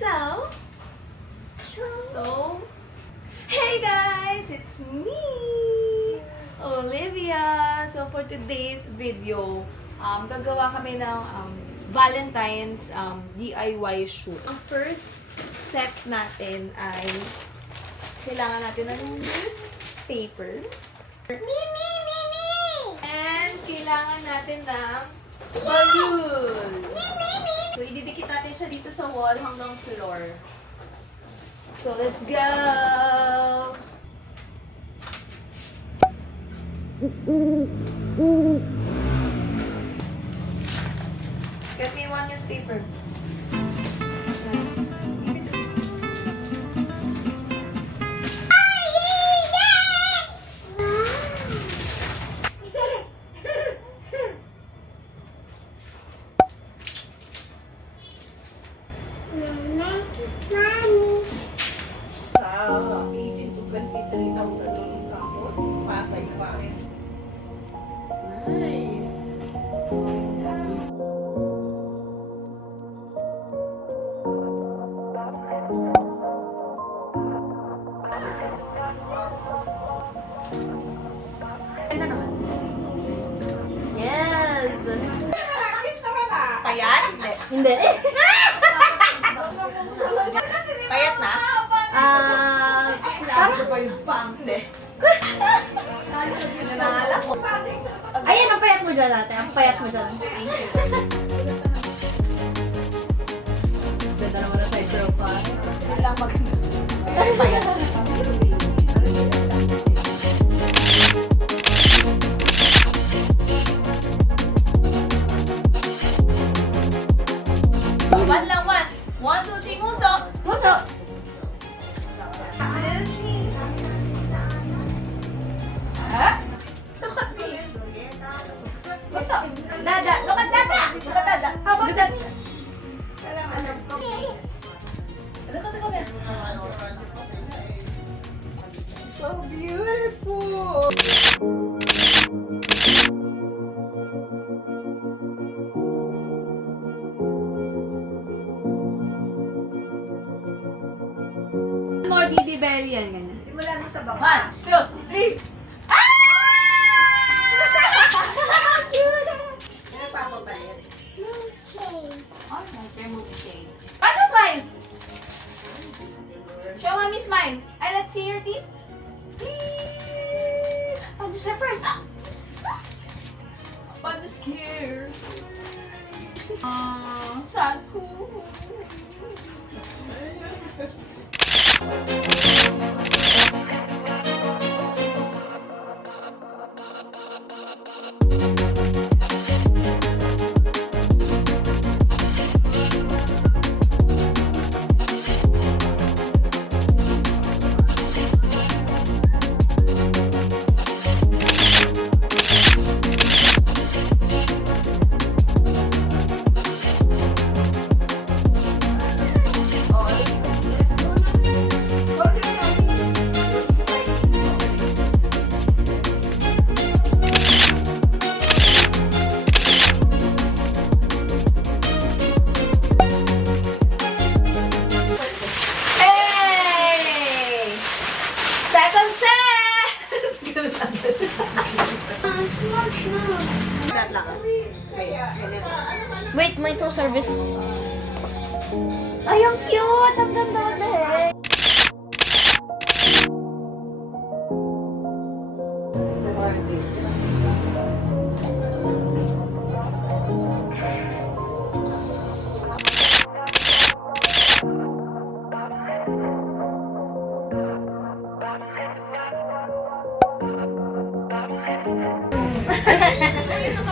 So, hey guys! It's me, Olivia! So, for today's video, gagawa kami ng Valentine's DIY shoot. Ang first set natin ay kailangan natin ng newspaper. And kailangan natin ng balloon. So, ididikit natin siya dito sa wall hanggang floor. So, let's go! Get me one newspaper. Sa 18 to 23,000 ang sahod. Pasay pa rin. Nice. Ano naman? Yes! Bakit naman ah? Payat? Hindi. Payat na? Ano ba yung bangs eh? Nanala ko. Ayan, ang payat mo dyan ate. Ang payat mo dyan. Ganda naman na side profile. Yun lang maganda. Payat. One lang, one. 1, 2, 3, muso! Puso! Ha? Look at me. Muso. Dada. Look at dada. Look at dada. How about that? Look at the camera. So beautiful! More Didi Belly yan. Ganyan. Simula na sa baba. 1, 2, 3. Ano pa ako palit? Oh, remove shades. Paano smile? Show mommy smile. Ay, let's see your teeth. Paano siya first? Paano scared? Sad ko. Hey! Second set! That lang. Wait, may two service. Ay, ang cute! Ang ganda ulit!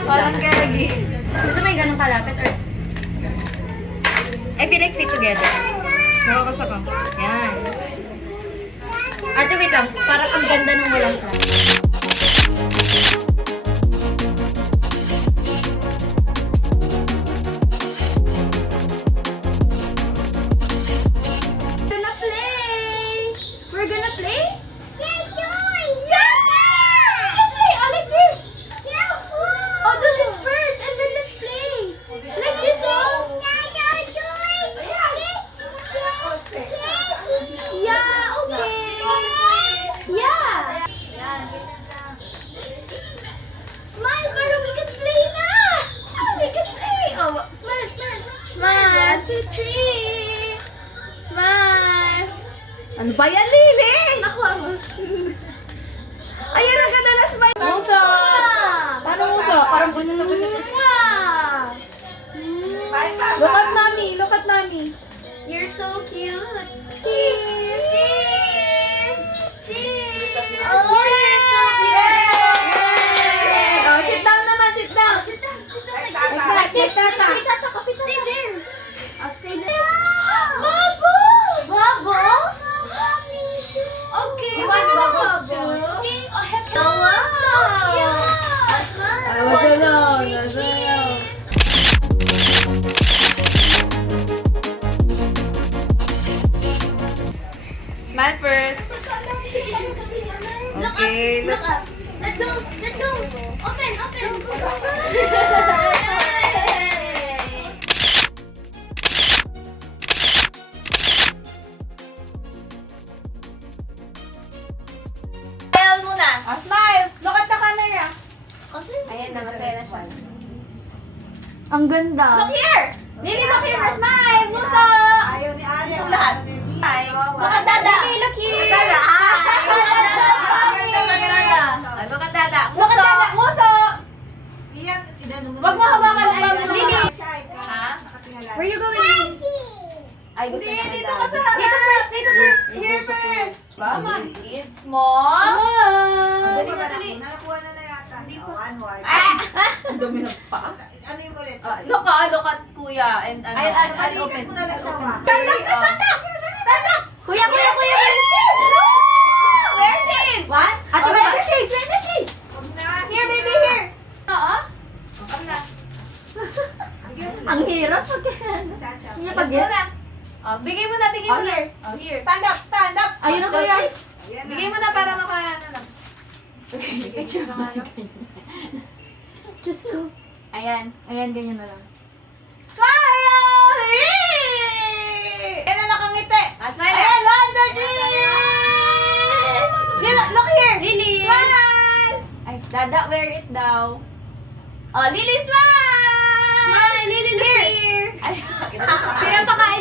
Parang gagi. Gusto mo yung ganun kalapit or... I feel like fit together. Nakakasa ka. Yan. Ate, wait lang. Parang ang ganda nung walang plan. We're gonna play? Oh, do this first and then let's play. Like this, oh. 2, 3. Smile! Ano ba yan, Lily? Nakuha mo. Ayan ang ganda na smile. Muso! Paano muso? Parang gusto na gusto. Look at mommy. Look at mommy. You're so cute. Kiss! Kiss! Kiss! Oh, you're so beautiful. Oh, sit down naman, sit down. Sit down, sit down. Like tata. Stay there. Stay there. Bubbles! Bubbles? Okay, you want bubbles too? Okay, oh, heck no. Wow, so cute. I was alone. I was alone. Smile first. Okay, Look up. Let's go. Let's go. Open, open. Smile muna. Oh, smile. Look at the camera. Kasi, Ayan na, masaya na siya. ang ganda. Look here! Lily, look here! Smile! Muso! Ayaw ni Ari. Gusto lahat. Hi. Look at Dada. Look here! Dada. Look at Dada. Look at Dada. Muso! Muso! Wag mo hawakan ang bag mo. Lily. Ha? Where you going? Ay, gusto Hindi, niya dito Dada. ka sa harap. Dito first, dito first. Here first. Mama. Small. Dali, dali. Nakakuha na na yata. Hindi pa. Onward. Ang dumi ng paa. Ano yung ulit? Look at kuya and ano. I'll Open open. mo na lang siya. Stand up! Stand up! Stand up! Kuya, kuya, kuya. Wear shades! What? Ate, wear the shades, wear the shades. Huwag na. Here, baby, here. Oo. Come na. Ang hirap pag ano. Chacha. Hindi Let's pag go na. Bigay mo na, bigay mo Oh, na. here. Oh, here. Stand up, stand up. Ayun na, kuya. Ayan na. Bigay mo na para makaya na lang. Picture mo. Diyos ko. Ayan. Ayan, ganyan na lang. Smile! Ayan na nakangiti. Smile. Ayan, 1, 2, 3! Look here. Lily. Smile! Ay, Dada, wear it daw. Oh, Lily, smile! Smile, Lily, look here. Ay, pinapakain